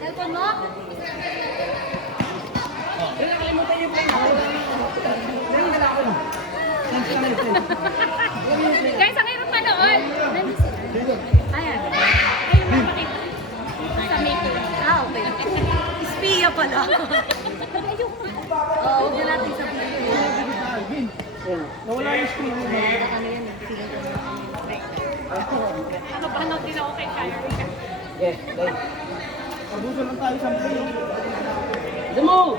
Cellphone mo? Nakalimutan yung pen. Meron na ako. Guys, ang hirap manood. Nandun sila. Ayan. Ayun, makakita. Sa maker. Ah, okay. Espiya pala. Ayun. Oo, huwag na natin sabihin. Nawala yung screen mo. Ano yan? Ano ba? Ano din ako kay Kyrie? Yes, guys. Pabuso lang tayo sa play. Ito mo!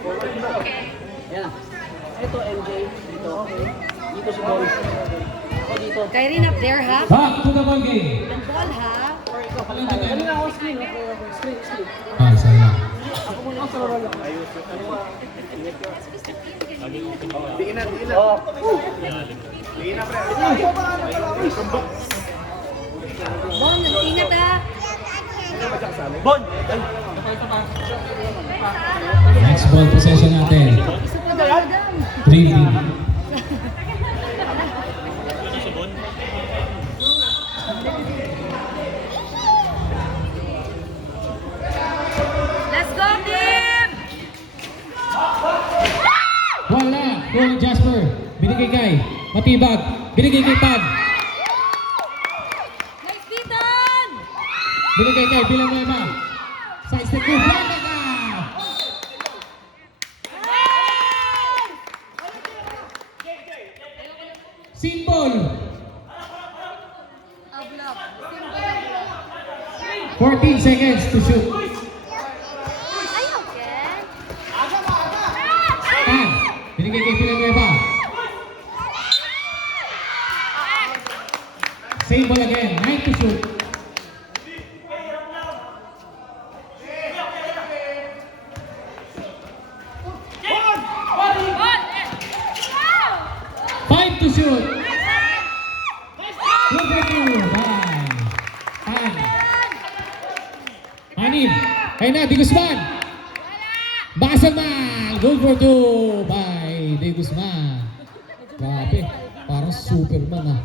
Okay. Yan. Ito, MJ. Dito. Dito si Boy. Ako dito. Kyrie up there, ha? Back to the ball game. Ang ball, ha? Kanina ako screen. Screen. Ah, sayang. Ako muna sa rolo. Ayos. Tingin na. Oo. Tingin na, pre. Bon, ingat, ha? Bon! Next ball possession natin. Isa pa ba yan? 3-3. Let's go, team! Wala. Goal Jasper. Binigay kay Matibag. Binigay kay Tad. Nice, Ethan! Binigay kay Villanueva. Side step ko. Wala ka! Symbol. Ablak. 14 seconds to shoot. Ay, okay. Tad. Binigay kay Villanueva. Same ball again. 9 to shoot. Five to shoot. Good for two. Bye. Tan. Anim. Ayun na, Di Guzman. Bakasan man. Good for two. Bye. Di Guzman. Grabe. Parang Superman ah.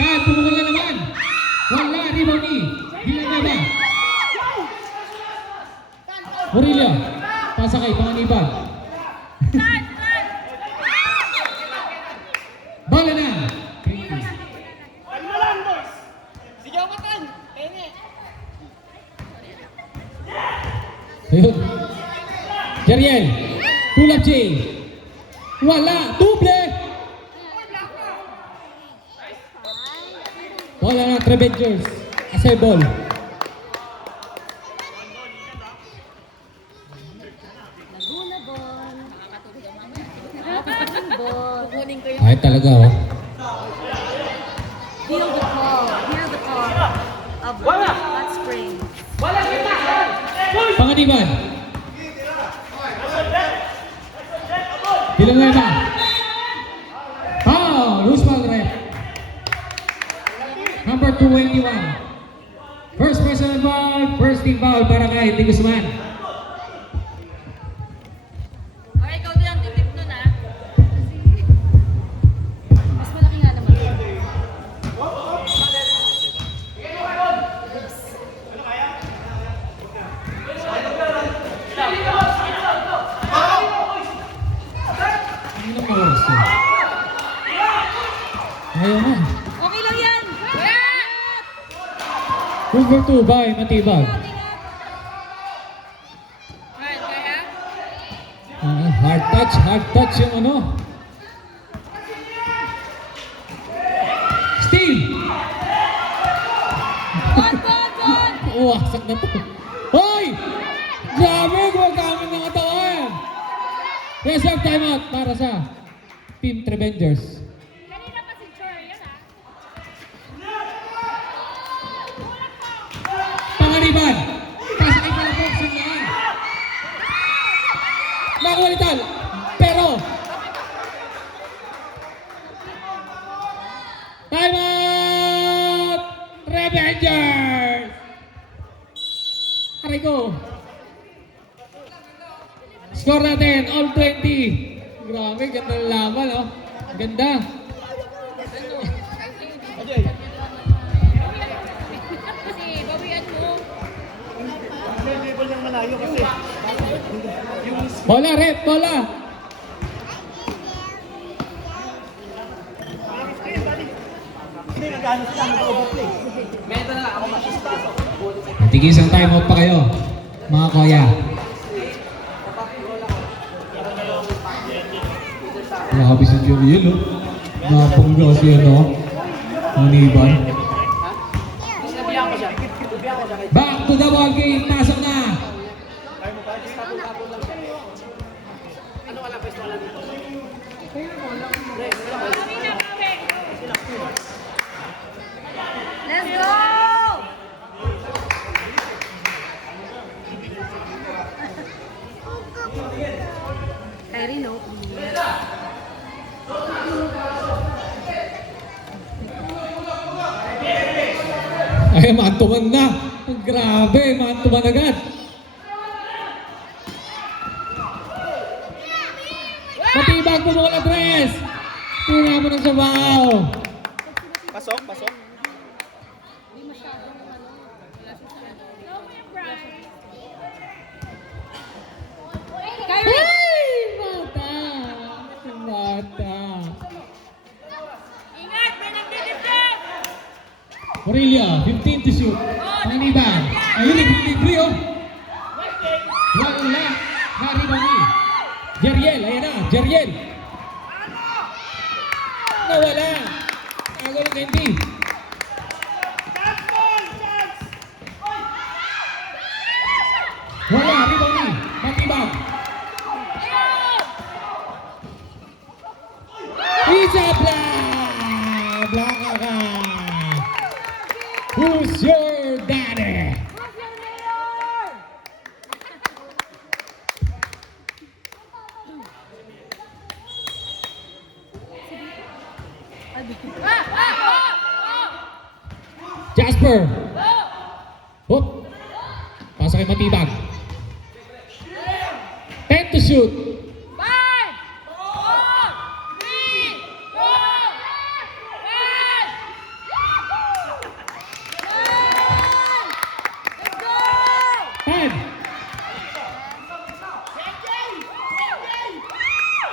Tan, pumukul na naman. Wala, rebound ni Villanueva. Murillo, pasakay, panganiban. Bola na. Ayun. Jariel, pull up J. Wala, double. Bola na, Trevengers. Asay ball. Laguna, Bon. Bon. Kukunin ko yung Ay talaga oh. feel the call. Hear the call. Of Hot Springs. Panganiban. Villanueva. Foul. Loose ball ref. Number 21. First personal ball. First team foul para kay Di Guzman. Okay, ikaw din ang titip nun, ha? Mas malaki nga naman. Ano ang oras yun? Ayaw na. Okay lang yan! Number 2 by Matibag. Alright, kaya? Hard touch yung ano. Steve! Wasak na to. Hoy! Grabe, gumagamit ng katawan. Reserve timeout para sa Team Trevengers. Kanina pa si Chor, yan, ha? Panganiban! Pasakay ka na po sa mga. Nakulitan! Pero! Timeout! Revengers! Aray ko! Score natin, all 20. Grabe, ganda ng laban, oh. Ganda. Ajay. Kasi bawian mo. May level niyang malayo kasi. Yung Bola, rep, bola. hindi nagano sila ng overplay. Meta na lang ako mag-stop. Tigisang time out pa kayo, mga kuya. Grabe si Jeriel, oh. Napangga kasi ano, Maniban. Sinabihan ko siya. Sinabihan ko siya kay Back to the ball game, pasok na. tapon lang siya. Ano wala pwesto wala dito? Let's go! Kyrie, no? Ay, mantuman na. Grabe, mantuman agad. Matibag mo mga dress. Tira mo ng sabaw. Pasok, pasok. Kyrie! Ay, mata. Mata. Ingat! May nagdidipdip! Aurelia, 15 to shoot. Maniban. Ayun, libre, oh. Wala. Naribani. Jeriel, ayan na. Jeriel. Nawala. Ako ng Andy. Wala, ribani. Matibag. Isa black. Black ka. Who's your daddy? Jasper. Hop. Pasok kay Matibag. 10 to shoot. 5, 4, 3, 2, 1! 10.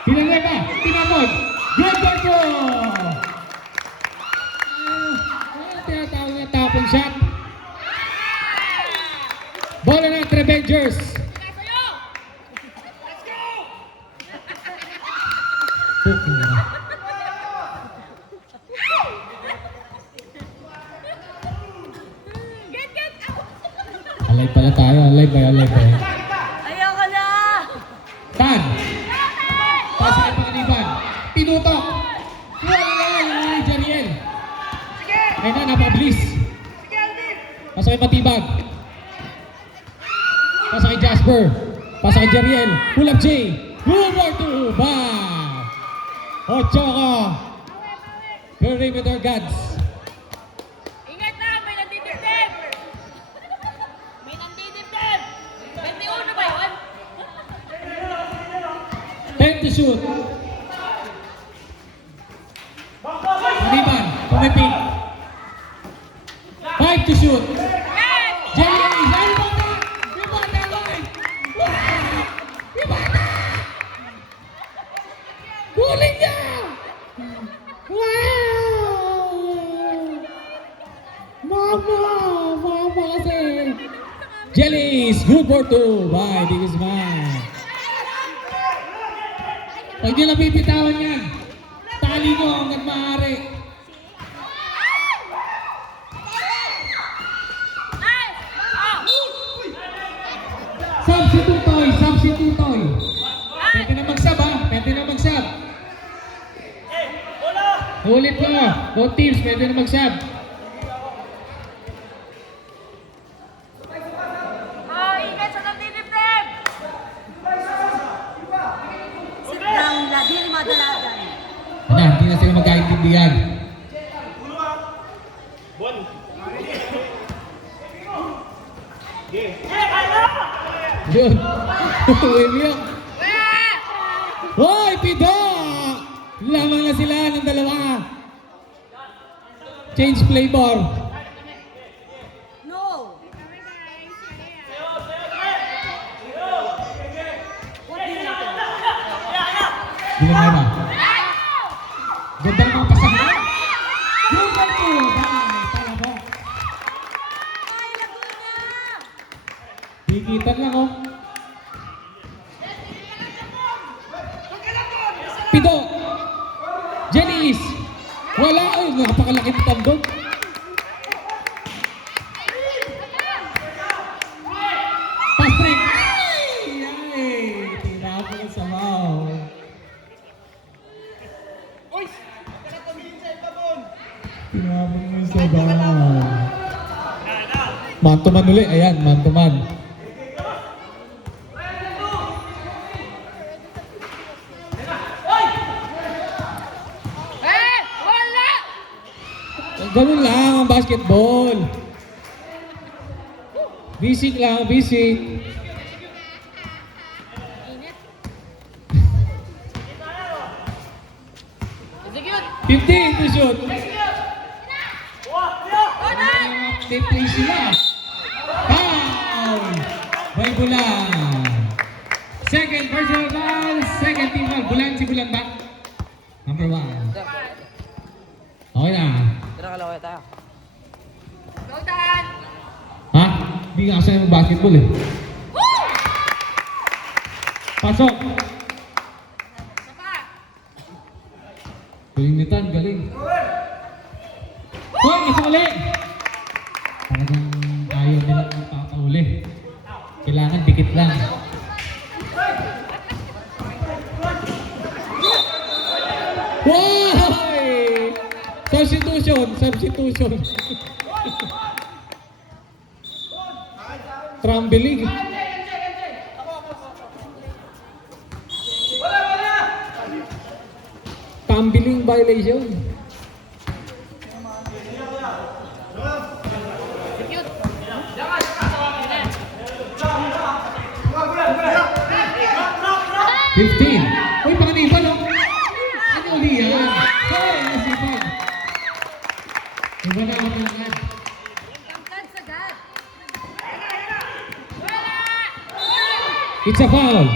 Pinagay pa. Pinamod. Good for two. Tinatawag na tapong shot. Bola na Trevengers. Alay pala tayo. Alay pa. Ayoko na! Tan. Pasok kay Pangaliban. Pinutok. Wala yung Jeriel. Ayun na, napablis. Pasok kay Matibag. Pasok kay Jasper. Pasok kay Jeriel. Pull up J. Over to Bam. Ocho ka. Perimeter Gods. Ingat na! May nandidipdip! May nandidipdip! 21 ba yun? 10 to shoot. Matibag. Pumipik. 5 to shoot. Jeriel. Saan mo ka? Di bata boy. Wow! Di bata! Guling niya! Wow! Mama kasi. Jellies, good for two by Di Guzman. Pag nyo napipitawan yan, tali nyo hanggang maaari. Substitutoy. Pwede na mag-sub ha, pwede na mag-sub. Ulit ko, both teams pwede na mag-sub. Oh, ingat sa nandidipdip! Sit down, ladil madalagan. Ano, hindi na sila magkaintindihan. Yun. William. Hoy, Pido! Lamang na sila ng dalawa. Change flavor. No! What do you think? Bilang mo na. Ganda ng mga pasahan. Super po. Tala po. Ay, Laguna! Dikitan lang oh. Pido. Janice. Wala. Ay, napakalaki ng tandog. Patrick. Ay! Ay! Tinapon ang sabaw. Tinapon ang sabaw. Man-to-man ulit. Ayan, man-to-man. Wala! Ganun lang ang basketball. Basic lang, basic. Execute! 15 to shoot. Play sila. Foul! May bulan. Second personal foul, second team foul. Bulan si Bulan ba? Number 1. Okay na. Tara, kalaway tayo. Go, Dan! Ha? Hindi nga kasi ng basketball eh. Pasok! Galing ni Tan, galing. Hoy, masuk ulit! Talagang ayaw nila magpapauli. Kailangan dikit lang. Wow! Substitution, substitution. Trambling. Tumbling violation. Execute! 15. Uy, pakaniban oh. Ano uli yan? Hoy, nasipag. Iba na ako ng agad. Tangkad sagad! It's a foul.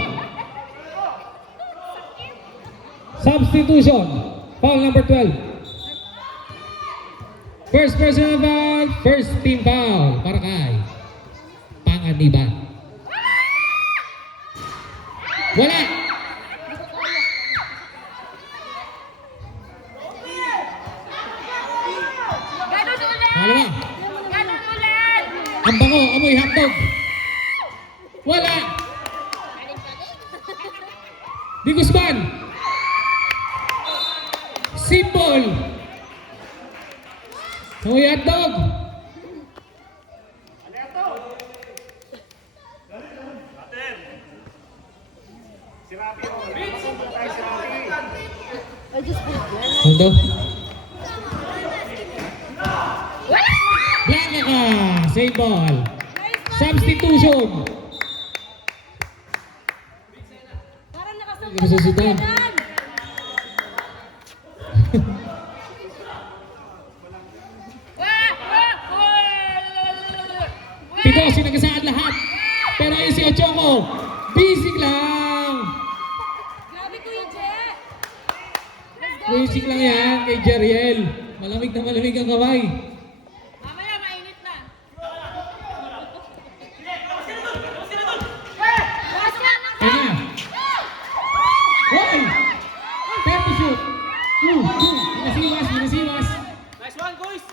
Substitution. Foul number 12. First personal foul, first team foul. Para kay Panganiban. Wala. Ganun ulit! Pangalawa. Ganun ulit! Ang bango, amoy hotdog. Wala. Di Guzman. Symbol. Amoy hotdog. I just put them. Ano? Wala! Blanca ka. Save ball. Substitution. Parang nakasama Hindi masusundan. Pito, sinagasaan lahat. Pero ayun si Ochoko. Basic lang. Grabe ko yung Jet! Let's go! Basic lang yan kay Jeriel. Malamig na malamig ang kamay. Mamaya, mainit na. Ayun na. Hoy! Fair to shoot. Minasiwas, minasiwas. Nice one, boys!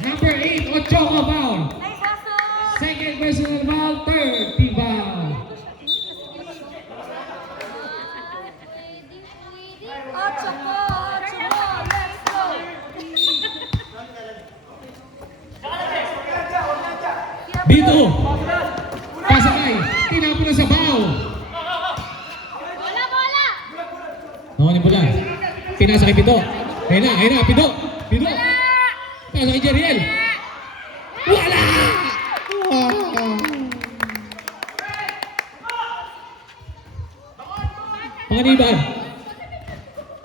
Number 8, Ochoko foul. Ay, baso! Second personal foul, third team foul. Ocho po! Let's go! Dito. Pasakay. Tinapon na sa foul. Bola, bola! Nakuha ni Bulan. Pinasa kay Pito. Ayun na, Pito. Pito. Pasa kay Jeriel. Wala! Wow! Paniban.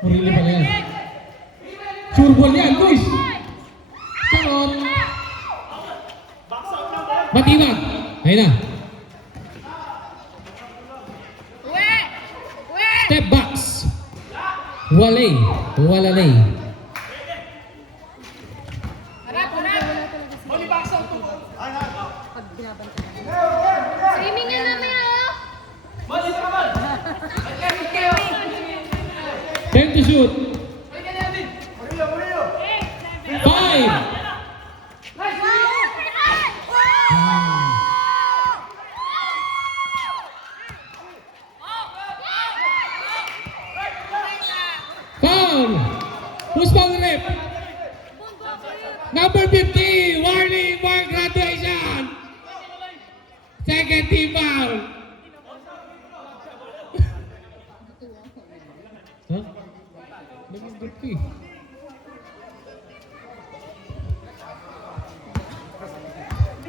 Murili pala yan. Sure ball yan, boys. Charot. Matibag. Ayun na. Step backs. Walay. Walalay. Swimming yan namin, oh! Time to shoot. 5. Foul. Who's foul rep? Number 50. Warning for graduation. Second team foul. Huh? Naging good eh.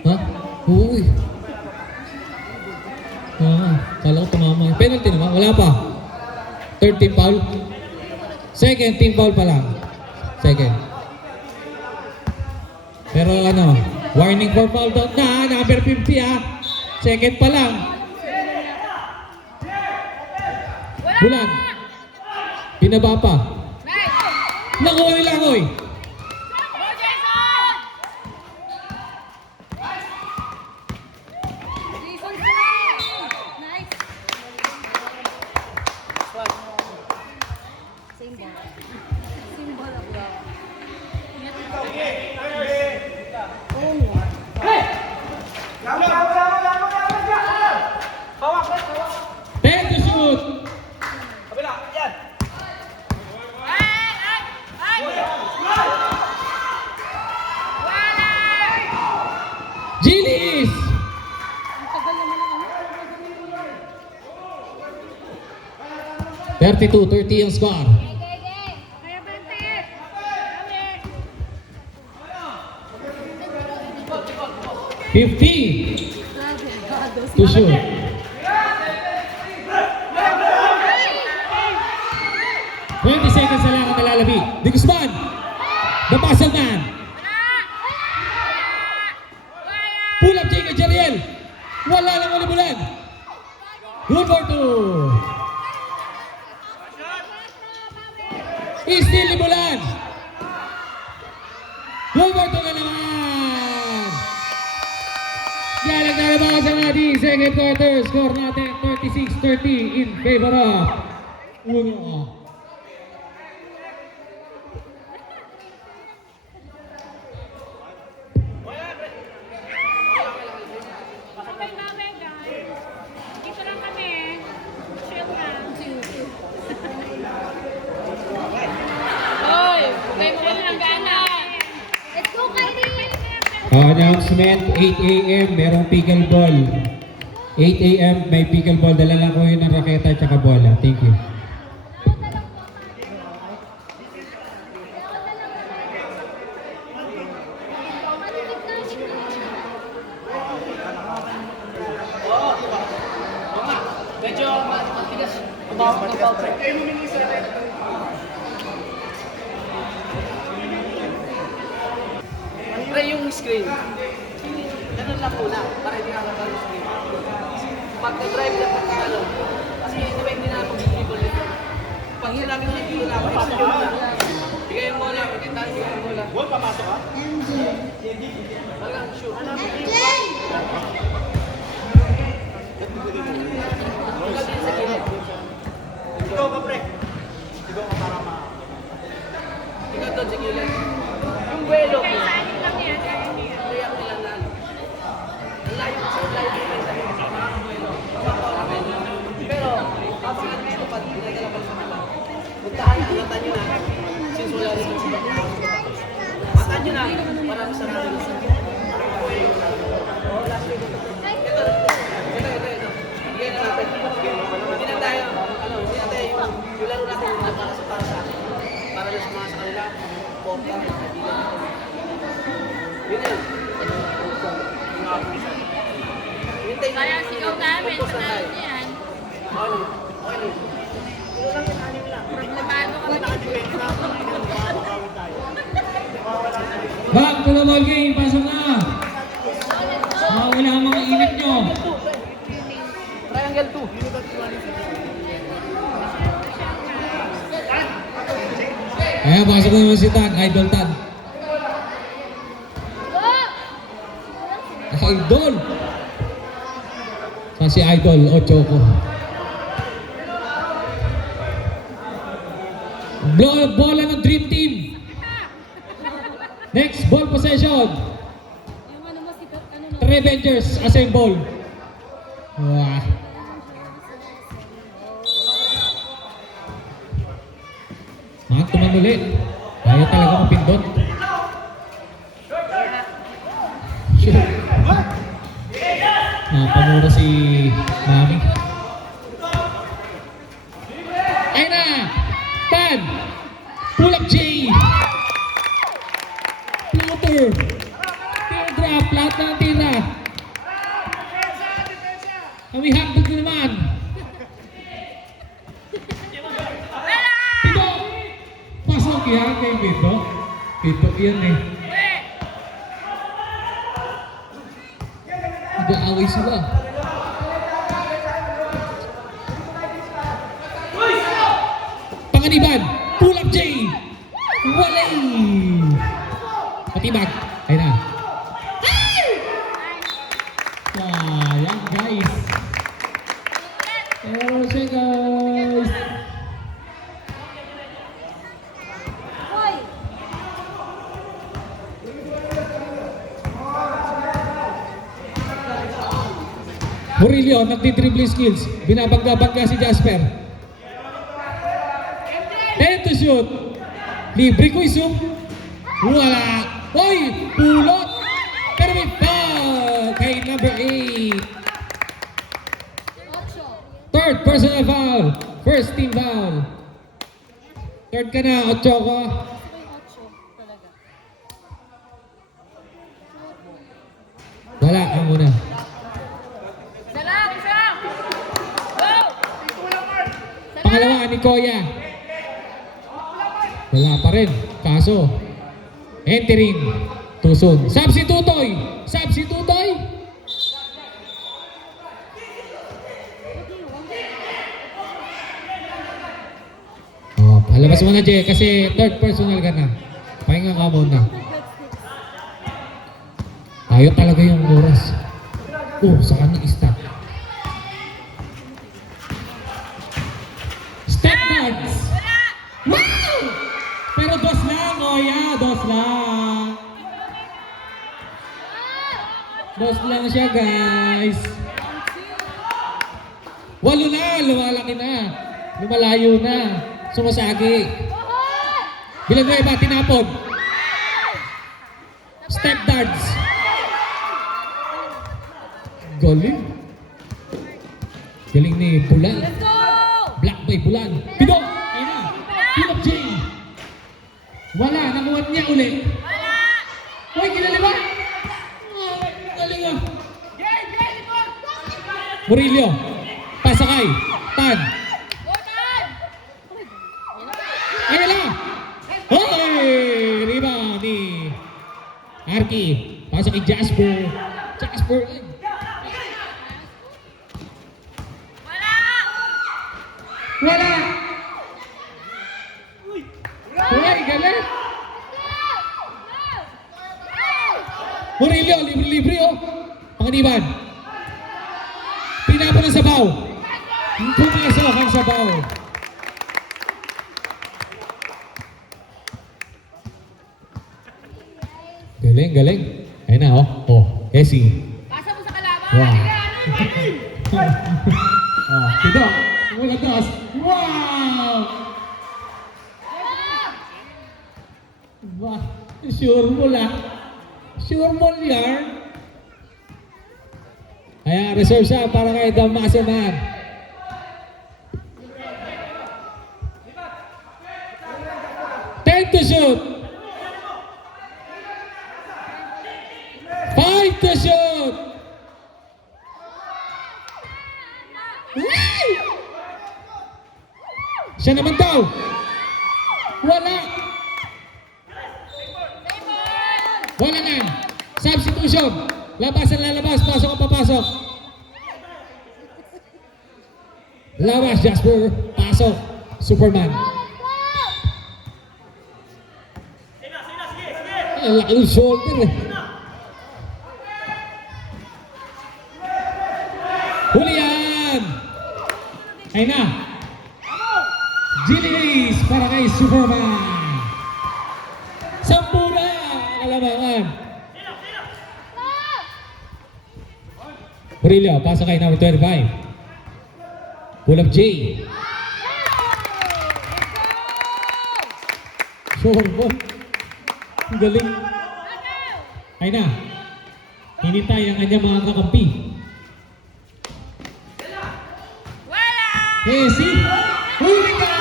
Ha? Uy. Kala ko tumama. Penalty naman. Wala pa. Third team foul. Second team foul pa lang. Second. Pero ano, warning for foul down na. Number 50 ah. Second pa lang. Bulan. Pinaba pa. Nakuha lang oy. Ten to shoot. Gilis. 32-30 ang score. 50 to shoot. 20 seconds na lang ang nalalabi. Di Guzman. The Puzzle Man. Pull up Jacob Jariel. Wala lang ulit bulan. Good for 2. Still ni Bulan. Good for 2 na naman. Galang na naman sa ating second quarter. Score natin 36-30 in favor of Uno. Announcement, 8 a.m. merong pickleball. 8 a.m. may pickleball. Dala lang ko yun ng raketa at saka bola. Thank you. Medyo matigas. Tumawag ng foul break. Pre yung screen. Ganun lang muna para hindi nakakal yung screen. Pag na-drive na pagkakalo. Kasi depende na mag-dribble nito. Pag sinabi ko hindi na, pasok yun na. Bigay mo lang, bigay mo lang. Huwag pamasok ha? Walang shoot. Ikaw ka pre. Ikaw ka para ma... Ikaw doon sa gilid. Yung buwelo ko. Kaya ko lang lalo. Ang layo sa layo ko rin sa buwelo. Pero, kapag gusto pa, pinagdala pa sa kanila. Puntahan na, angatan nyo na. Since wala rin sa matan nyo na, para masarap nyo. Oo, last week. Ito. Bigyan na natin. Hindi na tayo, hindi na tayo yung laro natin na para sa para lang sa mga sa kanila. Porta, kaibigan. Yun yan. Kaya sigaw namin, panalo niyan. Okay lang. Problemado kami. Back to the ball game. Pasok na. Mawala ang mga init nyo. Triangle 2. Ayan, pasok na naman si Tan. Idol Tan. Idol. Saan si Idol? O, Choco. Bola ng Dream Team. Next, ball possession. Yung ano mo, ano no? Revengers, assemble. Wah. Tuman ulit. Ayaw talaga mapindot. Shit. Pamura si Mami. Ayun na! Tan! Pull up J! Floater! Teardrop! Lahat ng tira! Kami hakbog na naman! Pito! Pasok yan kay Pito. Pito yan eh. Nag-aaway sila. Panganiban! Pull up J! Walay! Patibag! Ayun na. Sayang guys. Pero siya guys. Hoy! Murillo, nagti-dribbling skills. Binabangga-bangga si Jasper. And to shoot. Libre ko isum. Wala. Hoy! Pulot! Pero may foul kay number 8. Ocho. Third personal foul. First team foul. Third ka na, 8 ka. Gusto ko yung ocho talaga. Wala ka muna. Dalang, isa! Go! Pangalawa, ni Koya. Wala pa rin. Kaso, entering. Tuson. Substitutoy! Substitutoy! Oh, palabas mo na, Jay, kasi third personal ka na. Pahinga ka muna. Ayaw talaga yung oras. Oh, saka na stop. Step dance! Wow! Pero dos lang, oh yeah, dos lang. Dos lang siya, guys. 8 na, lumalaki na. Lumalayo na. Sumasagi. Bilang mo iba, tinapon. Step dance. Galing. Galing ni Bulan. Let's go! Black Boy Bulan. Pino! Ayun na. Pino J. Wala. Nakuha niya ulit. Wala! Hoy, kinaliwa. Galing ah. Murillo. Pasakay. Tan. Gotan! Ayun na. Hoy! Rebound ni Arky. Pasok kay Jasper. Jasper. Wala! Wala. Hoy, galit. Murillo, libre-libre oh. Panganiban. Pinapon ang sabaw. Pumasok ang sabaw. Galing, galing. Ayun na oh. Oh, Essie. Pasa mo sa kalaban! Wow. Oh, Pido. Wala taas. Wow! Ba, sure mo lang. Sure mo yan. Ayan, reserve siya para kay The Master Man. Ten to shoot. 5 to shoot. Woo! Wala. Wala na. Substitution. Labas ang lalabas. Pasok ang papasok. Labas, Jasper. Pasok. Superman. Ang laki ng shoulder eh. Huli yan! Ay na! Gillies para kay Superman! Sampu na! Kalabangan! Murillo, pasok kay number 25. Pull up J. Sure ball. Ang galing. Ay na. Hinintay ang kanyang mga kakampi. Messi. Huli ka!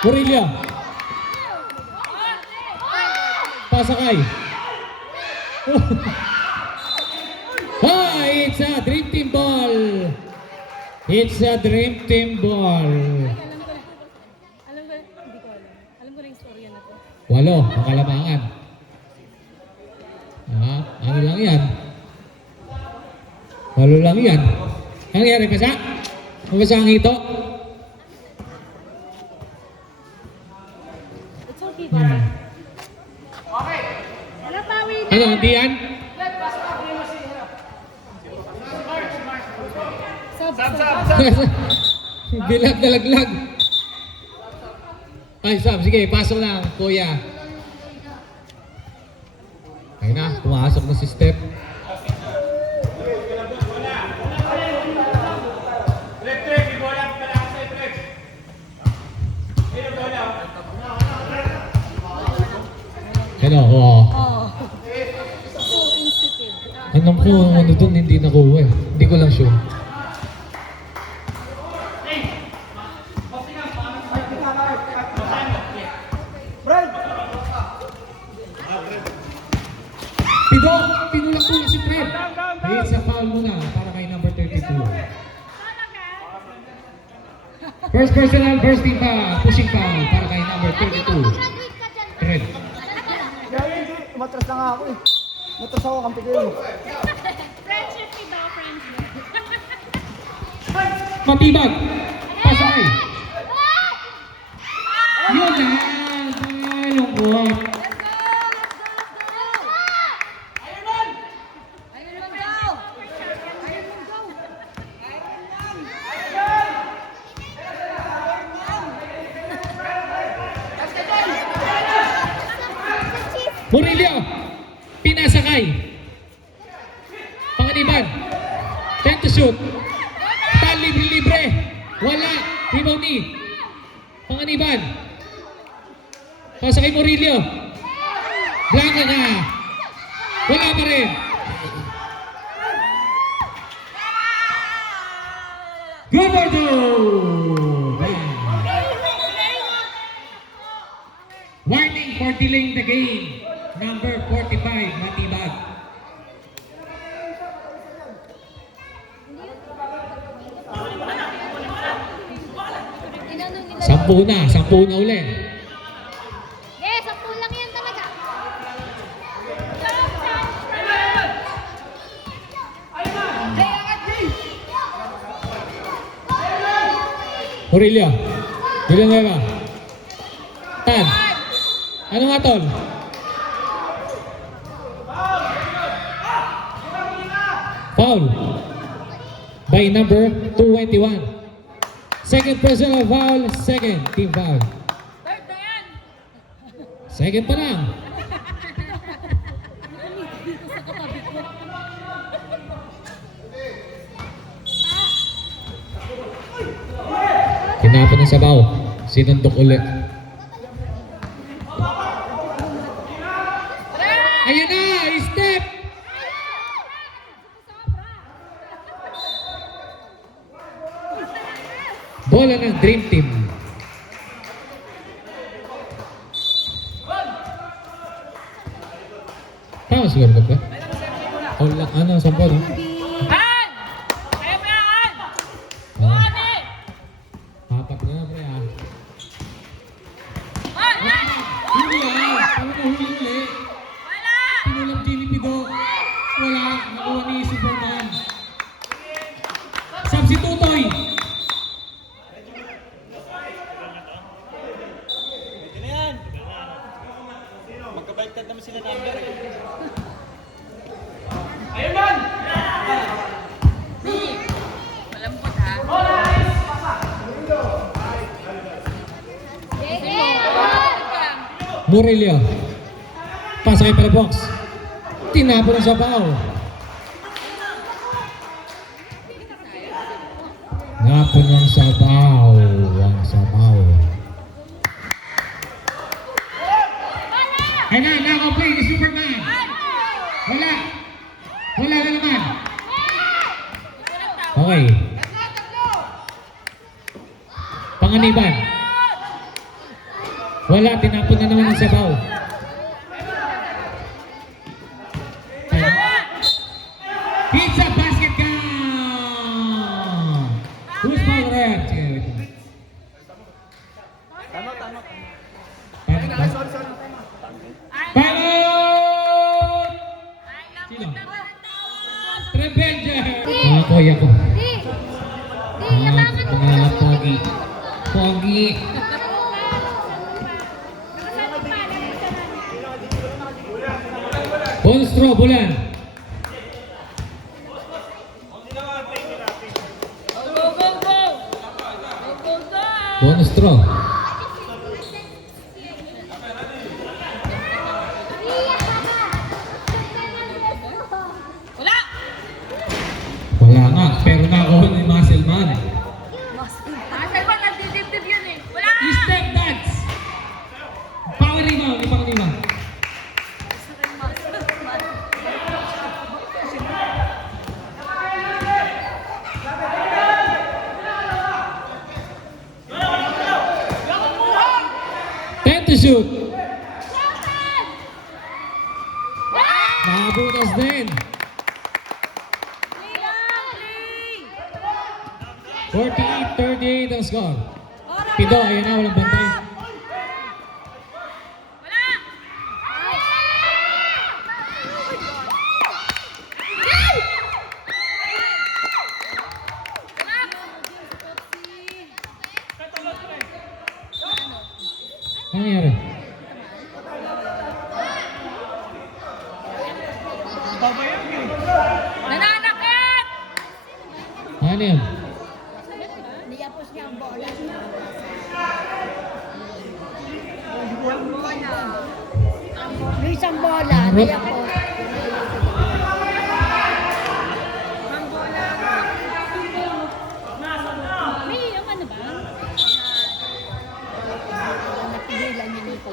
Murillo. Pasakay. Ah, it's a dream team ball. It's a dream team ball. Alam ko na yung storya na to. 8, ang kalamangan. Ah, ano lang yan? 8 lang yan. Ano nangyari, basa? Mabasa ang hito? It's okay ba? Wala pawi na. Ano, hindi yan? Bilag na laglag. Ay, Sam, sige, pasok lang, kuya. Ay na, pumasok na si Steph. Hello, oh. Oh. So insipid. Anong ko, ano dun, hindi nakuha eh. Hindi ko lang sure. Pinulak po si Fred. It's a foul muna para kay number 32. First personal, first team foul, pushing foul para kay number 32. Fred. Umatras na nga ako eh. Umatras ako kampi kayo. Friendship iba, friendship. Matibag. Pasay. Yun na. Ay, lungkot. Murillo, pinasakay. Panganiban, 10 to shoot. Tal libre-libre. Wala. Rebound ni. Panganiban. Pasakay Murillo. Blanca na. Wala pa rin. Good for two. Warning for delaying the game. Number 45, Matibag. Sampu na uli. Yes, 10 lang yan talaga. Murillo. Villanueva. Tan. Ano nga tol? Foul by number 221. Second personal foul, second team foul. Second pa lang. Tinapon ng sabaw. Sinundok ulit. Ayun na! Step! Bola ng Dream Team. Tama siguro ba? O lang, ano, sampo, no? Apat Malambot ha. Murillo. Pasok kayo para box. Tinapon ang sabaw. Napon ang sabaw. Ang sabaw. Ay na, nakaplay ni Superman. Wala. Wala na naman. Okay. Panganiban. Wala, tinapon na naman ang sabaw. Pizza basket ka! Who's my red? Tama. Balon! Sino? Trevenger! Mga kuya ko. Mga pogi. Pogi. Bonus throw, bulan. Bonus throw. Wala! Wala nga, pero nakakuha ni Muscle Man. Asal ba nagdidibdib yun eh? Wala! Step dance. Power rebound, ibang rebound. To shoot. Nakabutas din. 48-38 ang score. Pido, ayun na, walang bantay. Ano nangyari? Nananakit! Ano yun? Niyapos niya ang bola. May isang bola, niyapos. May ano ba? Napigilan niya nito.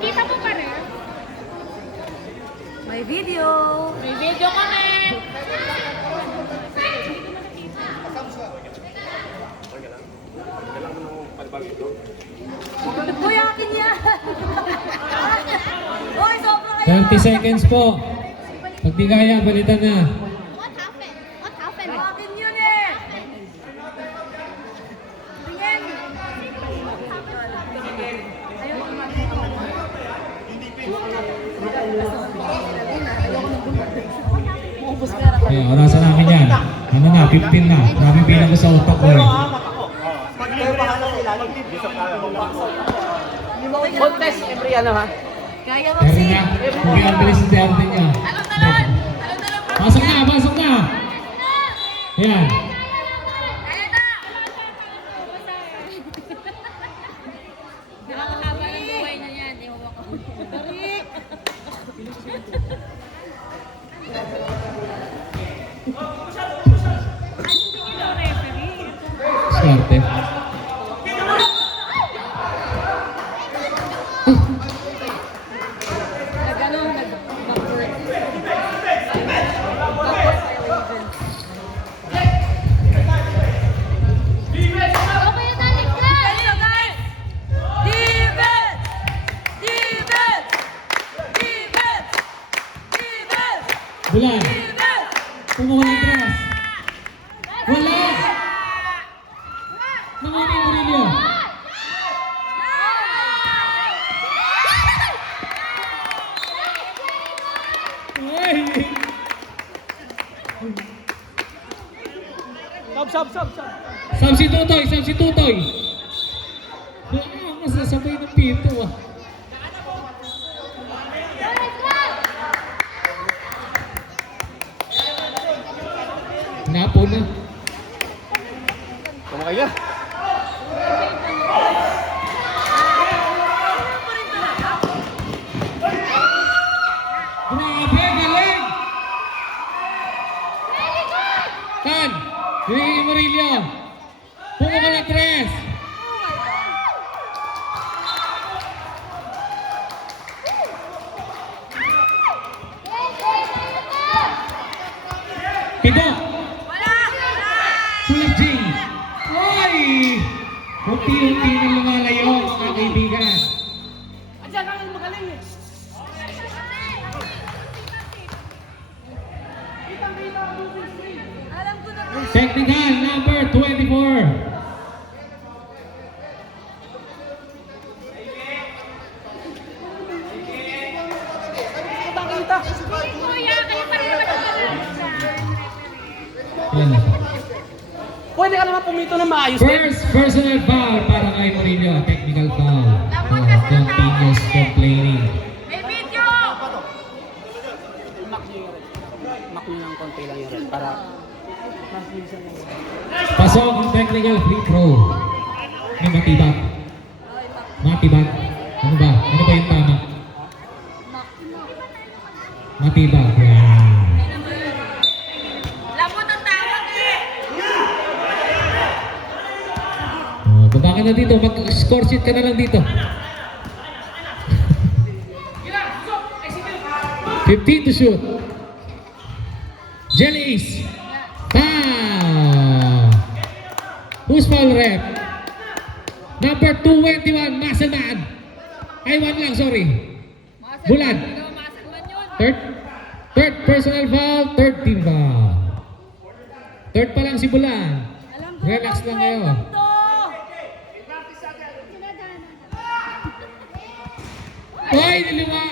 Kita mo pa rin? May video. May video kami! Uy, akin yan. Uy, sobra kayo. 30 seconds po. Pag di kaya, balitan na. What happened? What happened? Akin yun eh. Tingin. Ayoko Maubos pera ka. Kaya, orasan namin yan. Ano na, 15 na. Grabe bilang ko sa utak ko eh. Pag kayo bahala sa ilalim, dito tayo. Contest every ano ha. Kaya mo Pero si. na, hindi ang bilis ng darte niya. Anong talon? Anong talon? Pasok na, pasok na! Yan. Ayan na! Nakakahaba ng buhay na yan. Ewan ko. Rick. Swerte. Nag-ano, nag-backward. Backward violations. Okay na, Nicklas! Dito, guys! Defense! Defense! Defense! Defense! Bulan. Defense! Kumuha ng tres. Wala! Nangunin mo rin yun. Ay! Sub. Sab si Tutoy, sab si Tutoy. Mas nasabay ng pito ah. Napo na. Kumakay ka. Grabe, galing! Tan, Ricky Murillo. Pungo ka na tres. Pido. Sulap G. Ay! Unti-unti na lumalayo mga kaibigan. Andiyan ka lang magaling eh. Alam ko na. Technical number 24. Kita. Kuya, kayo pa rin naman Yan. Pwede ka naman pumito na maayos din. First personal foul para kay Murillo. Technical foul. Continuous complaining. May video! Mak niyo yung red. Mak niyo ng konti lang yung red. Para mas minsan lang. Pasok ang technical free throw. May matibag. Matibag. Ano ba? Ano ba yung tama? Matibag. Yan. Lamot ang tawag eh! Oh, baba ka na dito. Mag-score sheet ka na lang dito. 15 to shoot. Jellies. Foul. Who's foul rep? Number 21, Muscleman. Ay, one lang, sorry. Bulan. Third personal foul, third team foul. Third pa lang si Bulan. Relax lang kayo. Ay, niliwa.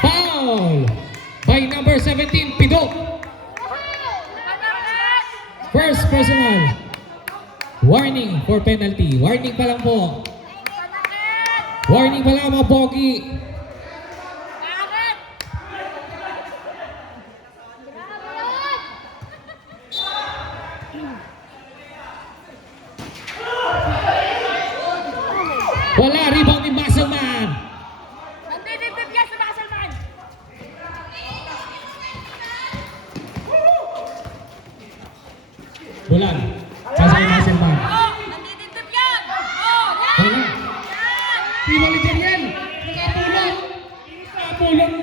Foul by number 17, Pido. First personal. Warning for penalty. Warning pa lang po. Warning pa lang mga pogi. Wala, rebound ni Muscleman. Nandidibdib yan sa Muscleman! Bulan. Pasa kay Muscleman. Oh! Nandidibdib yan! Oh! Yan! Wala. Di balik dyan yan. Nakapulong. Nakapulong.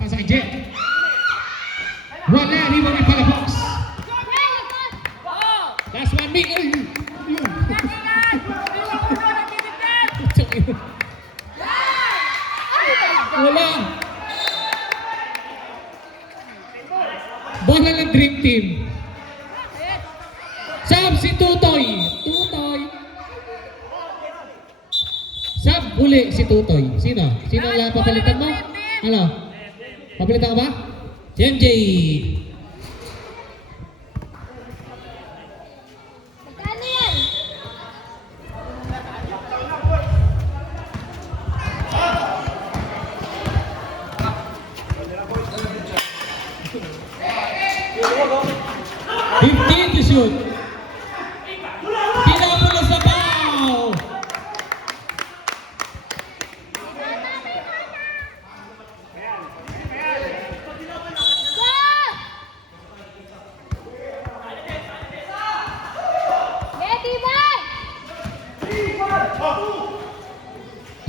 Pasa kay Jet. Wala, rebound ni Palafox. Oh! Last one, Mick. Ay, yun. Wala. Bola ng Dream Team. Sab si Tutoy. Tutoy. Sab uli si Tutoy. Sino? Sino ang papalitan mo? Ano? Papalitan ka ba? Si MJ. Magkano yan? To shoot. Pinapulas sa foul. Betty Boy!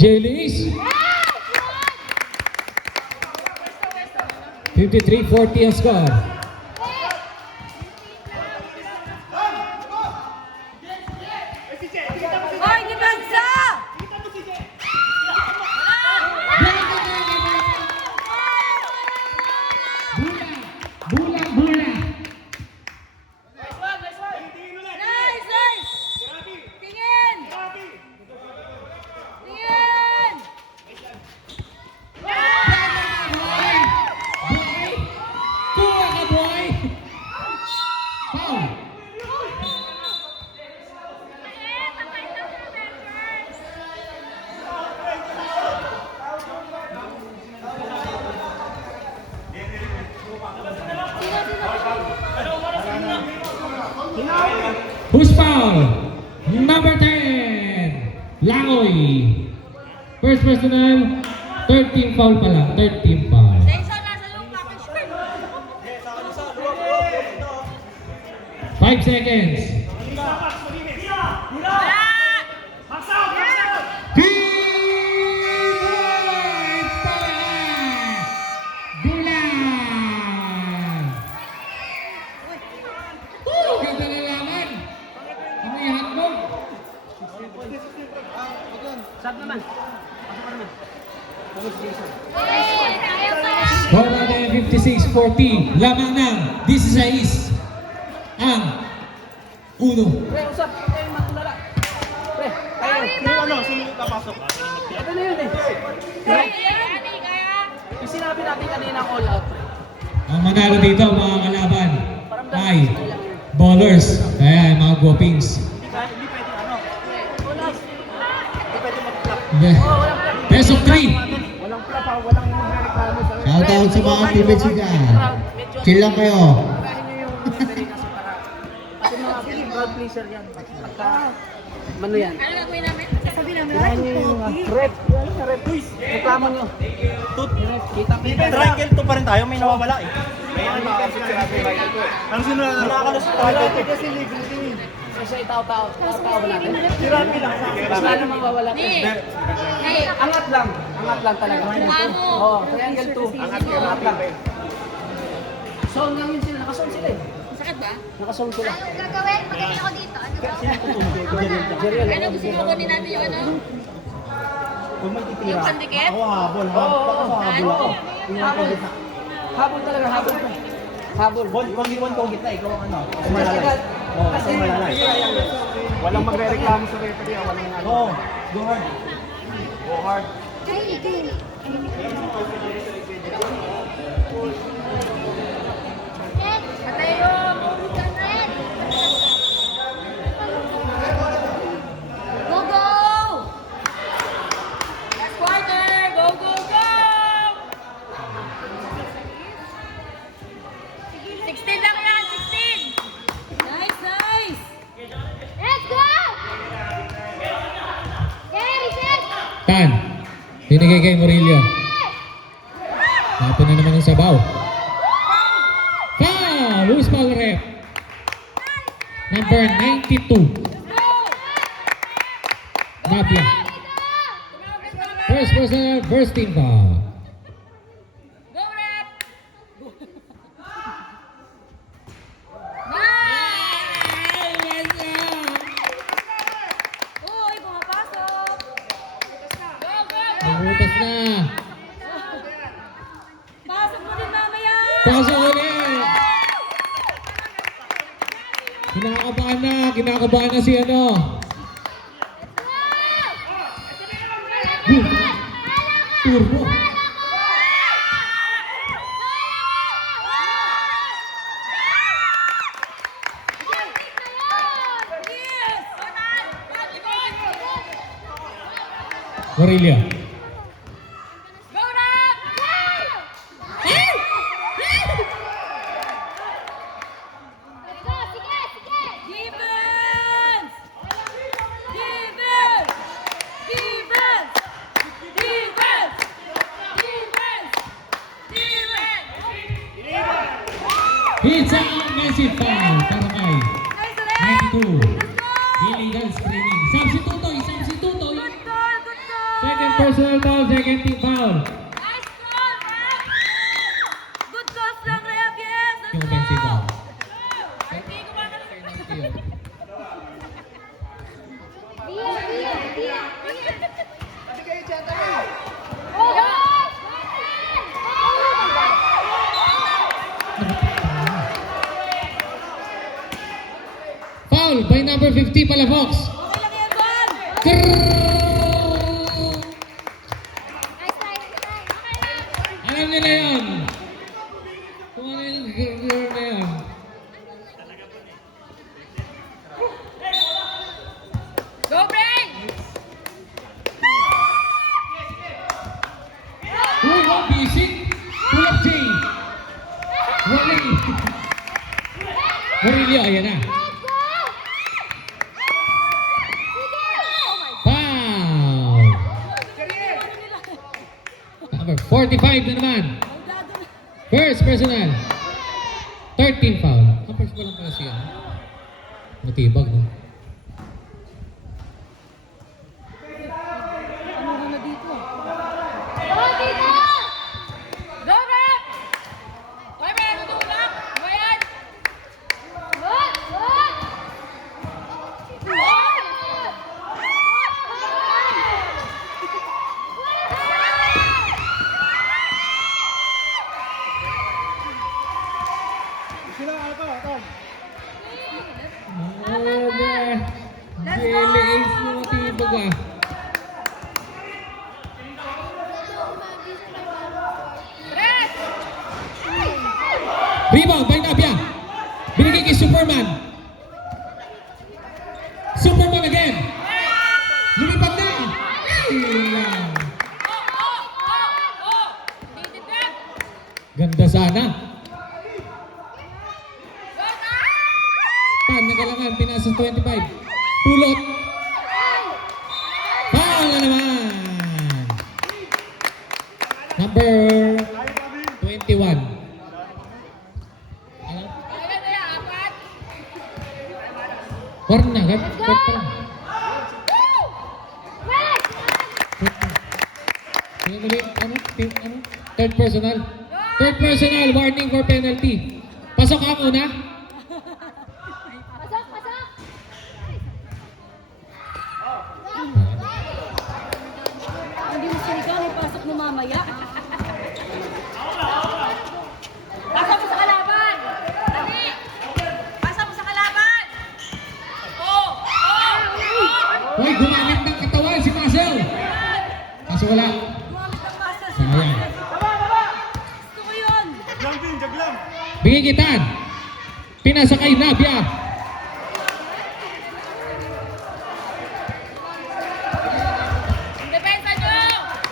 Jellies. 53-40 ang score. Hoy, depensa! Bula. Bula. foul. Number 10. Langoy. First personal. Third team foul pa lang. Third team foul. Jason, nasa lupa ka, sure. 5 seconds. Wala! Points para Bulan! Ganda na laman. Ano yung handball? Saan naman? Pasok ka naman. Score natin 56-40. Lamang ng 16 ang uno. Pre, usap. Huwag kayong matulala. Pre, tayo. Sino yung papasok? Ito na yun eh. Yung sinabi natin kanina all out. Ang manalo dito mga kalaban ay ballers. Kaya yung mga guwapings. Hindi pwede ano. All out. Hindi pwede mag-flap. Best of 3. Walang flap ha. Walang reklamo sa Shout out sa mga teammates dyan. Chill lang kayo. Unahin nyo yung referee kasi para kasi mga crowd pleaser yan. Pagka ano yan? Ano gagawin namin? Sabi namin, Unahin nyo yung rep. Yan yung rep. Reklamo nyo. Kita. Triangle to pa rin tayo. May nawawala eh. May ano ang sinunod na nakakalus tayo. Kasi libre. Kasi itaw-tao ba natin? Si Rafi lang sa akin. Wala namang mawawala. Hey, Angat lang. Angat lang talaga. Ano? Oo, triangle 2. Angat lang. Zone lang yun sila. Nakazone sila eh. sakit ba? Nakazone sila. Anong gagawin? Magaling ako dito. Ano ba? Jeriel. Ano gusto mo kunin natin yung ano? Huwag may titira. Yung pandikit? Ako habol. Oo. Habol ako. Habol. Habol talaga. Habol. Habol. Huwag iwan ko ang gitna. Ikaw ang ano. Kasi Malalay. Oo, kasi ikaw malalay. Walang magre-reklamo sa referee. Walang ano. Oo. Go hard. Go hard. Patayo! Go, go! Last quarter! Go, go, go! 16 lang yan! 16! Nice, nice! Let's go! Okay, reset! Tan. Binigay kay Murillo. Tapon na naman ang sabaw. Foul! Who's foul rep? Number 92. Nabia. First personal, first team foul. Go, Rep! Uy, pumapasok! Go, go, go! Nabutas na. Pasok mo din mamaya! Pasok ulit. Kinakabahan na si ano. Turbo. Murillo. Go, Rep! Let's go! Sige, sige! Defense! Defense! Defense! Defense! Defense! It's a massive foul para kay Nice ulit! 92. Illegal screening. Substitutoy. Good goal! Good goal! Second personal foul, second team foul. Nice goal, Rep! Good goals lang, Rep! Yes! Yung Let's offensive go! foul. Dia, dia, dia! Oh! Foul by number 50 Palafox. Okay lang yan, Juan! Nice, nice, nice! Alam nila yun. Kung ano yung grrrr na yun. Go, Brain! Uy, ang busy. Pull up J. Wali. Murillo, ayan na. Let's go! 45 na naman. First personal. 13 foul. Ang first pa lang pala siya. Matibag, no? Oh, dito! Go, Rep! Hoy, may natutulak! Ano yan? Good! Good! Sila ano to, Tom? GLA na matibag ah. Rep! Rebound by Navia. Binigay kay Superman. Superman again. Lumipad na. Ganda sana. Pan, nagalangan. Pinasa 25. Pulot. Foul na naman. Number 21. Alam? Warna na, agad. Court pa lang. Ano? Third personal. Third personal, warning for penalty. Pasok ka muna. Pasok! Pasok! Hindi mo sinigaw, ipasok mo mamaya. Pasok mo sa kalaban! Dali! Pasok mo sa kalaban! Oh! Oh! Oh! Hoy, gumamit ng katawan si Marcel. Kaso wala. Gumamit ng pasas. Sayang. Gusto ko yun. Jaglang din, jaglang. Bigay kitan. Pinasa kay Navia. Depensa nyo!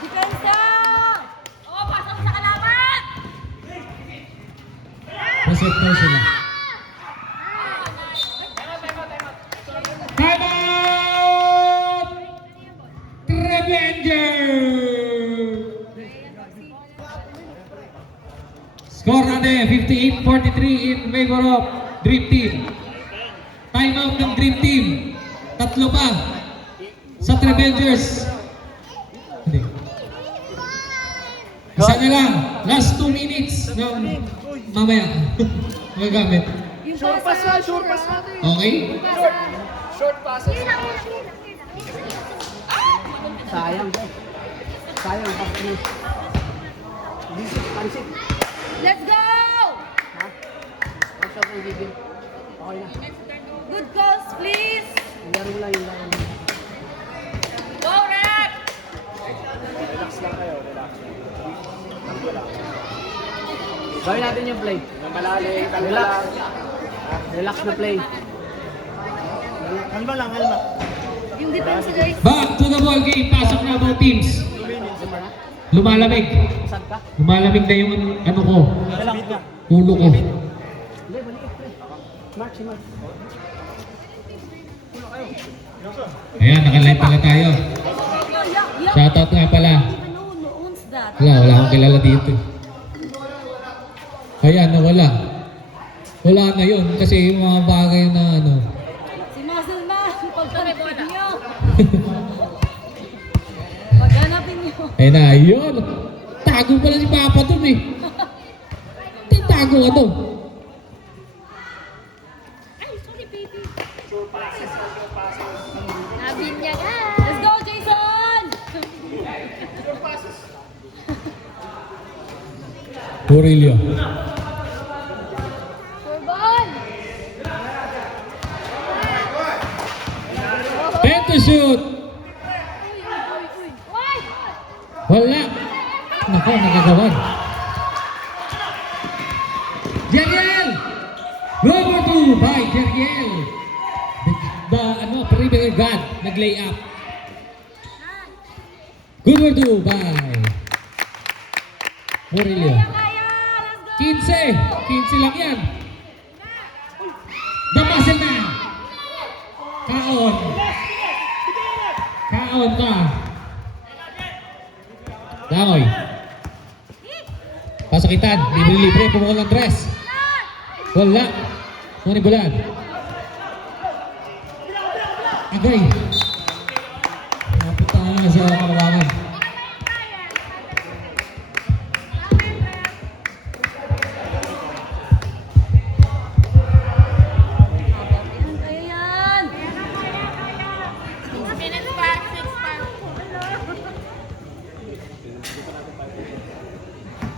Depensa! Oh, pasok mo sa kalaban! Reset na sila. Time out! Revenger! Score natin, 58-43 in favor of Dream Team. Time out ng Dream Team. Tatlo pa sa Revengers. Hindi. Isa na lang. Last 2 minutes ng mamaya. Magagamit. Yung Sure pass na, sure pass na. Okay? Short passes. Sayang. Sayang, pass na. Disip, pansip. Let's go! Ha? Ang shot ng gigil. Okay na. Good calls, please! Yung laro lang, yung laro lang. Go, Rep! Relax lang kayo, relax. Gawin natin yung play. Malalim, Relax. Relax na play. Kalma lang, kalma. Yung depensa, guys. Back to the ball game. Pasok na both teams. Lumalamig. Saan ka? Lumalamig na yung ano ko. Speed lang. Ulo ko. Hindi, balik play. Mark, si Mark. Ayan, nakalive pala tayo. Shoutout nga pala. Ano owns that? Wala akong kilala dito. Ayan, nawala. Wala na yun kasi yung mga bagay na ano. Si Muscle Man, pagpapit niyo. Paghanapin niyo. Ayun na, yun. Tago pala si Papa dun eh. Tago ka dun. Nabinyag ka! Let's go, Jason! Murillo. Turbon! 10 to shoot. Uy! Wala. Nako, nagagawan. Jeriel! Number 2 by Jeriel. Perimeter guard, nag-lay up. Good for 2 by Murillo. Kaya, let's go! 15 lang yan. The muscle man. Kaon. Kaon ka. Langoy. Pasakitan. Libre-libre. Pumukol ng tres. Wala. Manibulan. Agay. Napunta na sa kalawangan. Kaya yan. 6 minutes pa, 6 pa.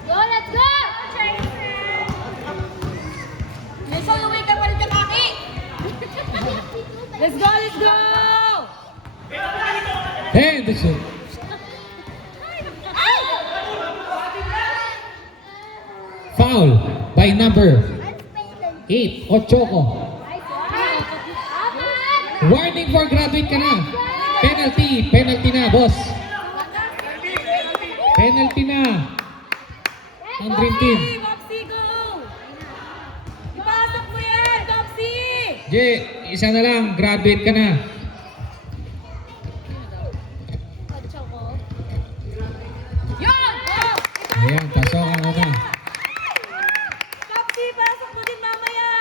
Go, let's go! Yes, so uwi ka pa rin Kaki. Let's go, let's go! And the shoot. Foul by number 8, Ochoco. Warning for graduate ka na. Penalty na, boss. Penalty na. Ang Dream Team. Topsy, go! Ipasok mo yan, Topsy! Jay, isa na lang, graduate ka na. Yun! Ayan, pasokan ko na. Topsy, pasok mo din mamaya!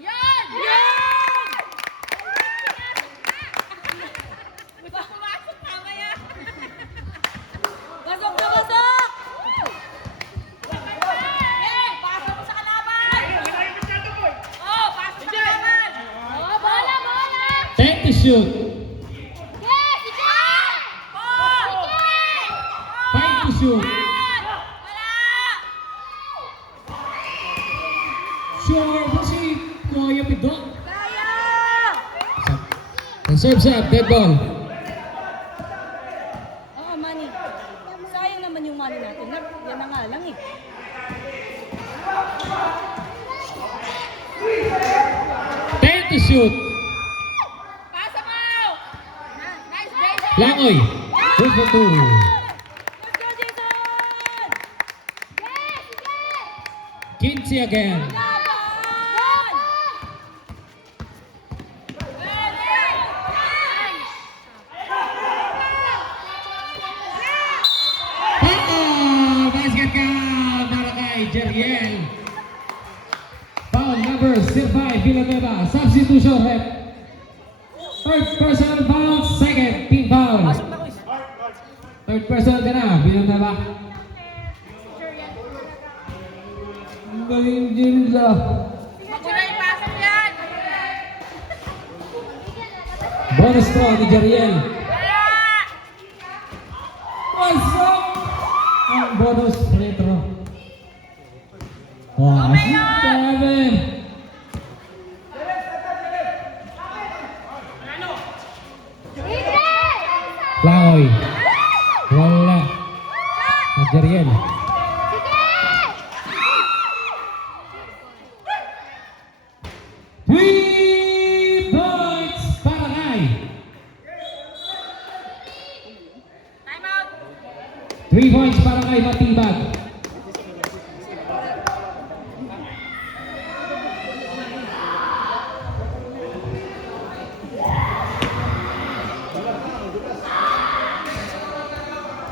Yan! Yan! Pumasok mamaya. Pasok na pasok! Eh, pasok mo sa kalaban. Oh, pasok sa kalaban. Oh, bola, bola! Time to shoot. Yes, sige! Oh! Time to shoot. Wala! Sure ba si Kuya Pido? Kaya! And serves up, dead ball. Oo, money. Sayang naman yung money natin. Yan na nga lang eh. Time to shoot. Pasa mo! Nice, Jason! Langoy. Good for two. Let's go, Jason! Yes, sige! Kinsey again. Laban! Basket ka para kay Jeriel. Foul number 05, Villanueva. Substitution rep. Third personal foul, second team foul. Third personal ka na, Villanueva. Ang galing din nila. Magula yung pasok yan! Bonus throw ni Jeriel. Wala! Pasok! Ang bonus free throw. Wow, 7. Langoy. Wala. Jeriel. Three points para kay. Time out! 3 points para kay Matibag.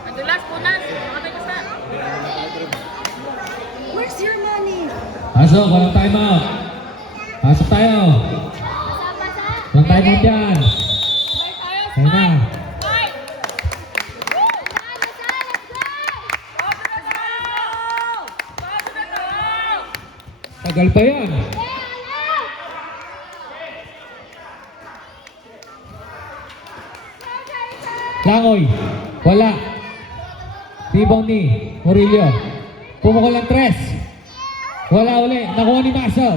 Madulas, punas. Makatay ka sa... Where's your money? Pasok, walang time out. Pasok tayo. Basa-basa! Walang time out dyan. Sabay tayo, Kaya na. Fight! Basa-basa, let's go! Pasok na to! Pasok na to! Tagal pa yan. Langoy. Wala. Rebound ni Murillo. Pumukol ng tres. Wala uli. Nakuha ni Marcel.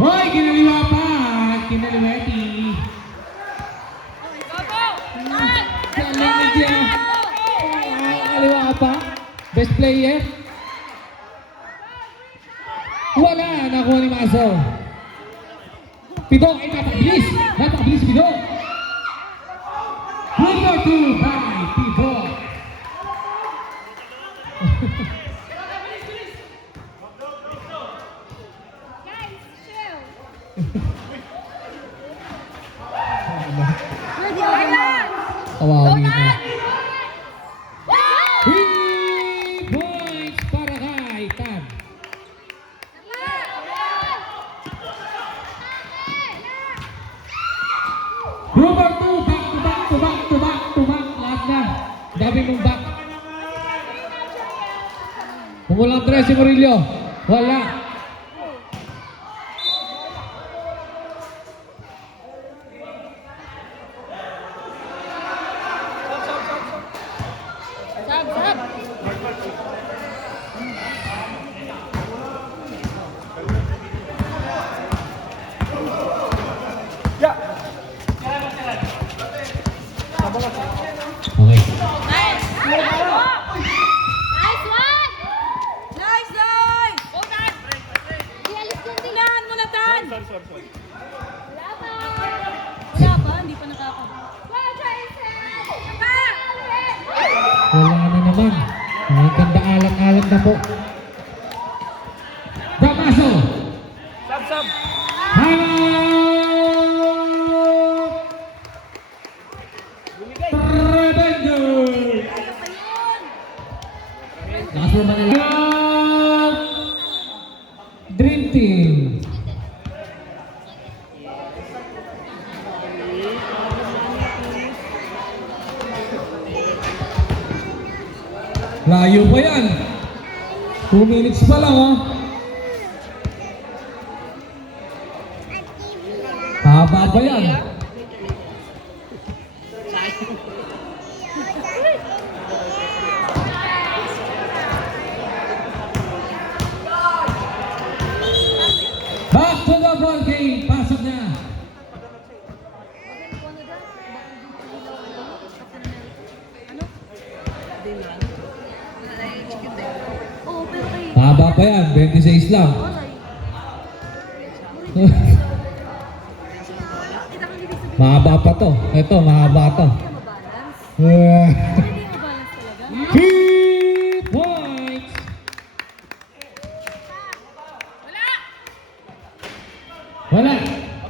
Hoy! Kinaliwa pa. Kinaliweti. Gogo! Fight! Galing ni Gia. Kaliwa ka pa. Best player. Wala. Nakuha ni Marcel. Pido. Ay, napakabilis. Napakabilis, Pido. Number 2 by Pido. Guys, chill! Pwede ako na. Kawawi na. 3 points para kay Tan. Number 2, back to back to back to back to back. Lahat na. Dami mong back. Kung walang tres si Murillo, wala. Sab, sab. Okay. Nice. Nice one! Nice, nice. Go, Tan! Di, alis dyan din. Tinahan mo na, Tan. Wala pa. Wala pa, hindi pa nakaka. Go, Tracer! Wala na naman. Ay, ganda alat-alat na po. Damaso! Sab! Bumigay! Revengers! Lakas mo Manila. Dream Team. Layo pa yan. 2 minutes pa lang, oh. Haba pa yan. Back to the ball game. Pasok na. Oo, pero kay... Haba pa yan. 26 lang. Kita kang ibig sabihin, Mahaba pa to. Ito, mahaba to. mabalance. Hindi mabalance talaga. 3 points. Wala.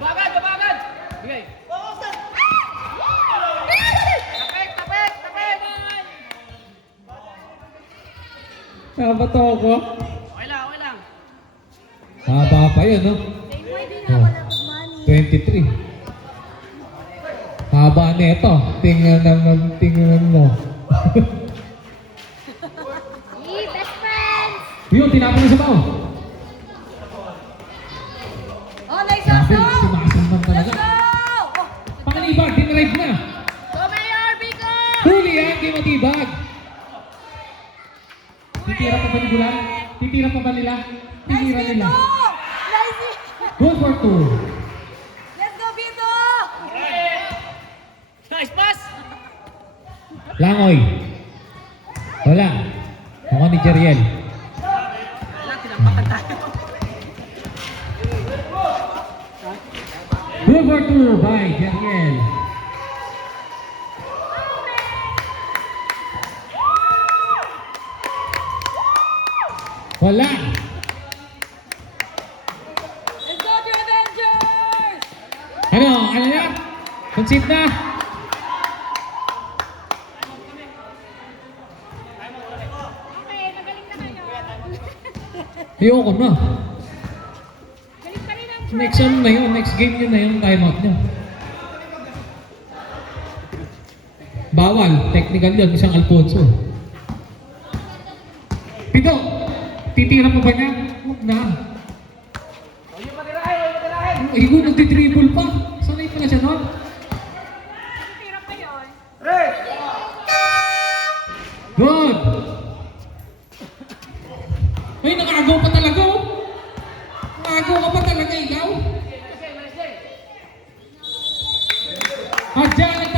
Babagan! Bigay! Tapik! Haba to ako. Okay lang. Haba pa yun, no? Pwede na, wala pag money. 23. Haba nito. Tingnan mo. Hey, best friends! Yun, tinapon na sa bao. Oh, nice Sabi, also. sumasamban Let's talaga. go! Oh, Pangalibag, dinrive na. Go, Mayor! Biko! Huli yan, di matibag. Titira pa ba ni Bulan? Titira pa ba nila? nice Titira nila. Vito! Nice! Good for 2. Let's go, Vito! Nice pass! Langoy. Wala. Ako ni Jeriel. Good for 2 by Jeriel. Wala. Let's go, the Avengers! Ano na? Concede na. Okay, magaling na kayo. Ayoko na. Galing pa rin ang Next ano na yun, next game yun na yun, timeout nyo. Bawal, technical yun, isang Alfonso. Pito, titira pa ba niya? Huwag na. Huwag matirahin! Igo, nagtitribble pa. Sanay pa na siya nun. hirap na yun. Good! Ay, nakagaw pa talaga, oh. Nakagaw ka pa talaga, ikaw. At dyan ang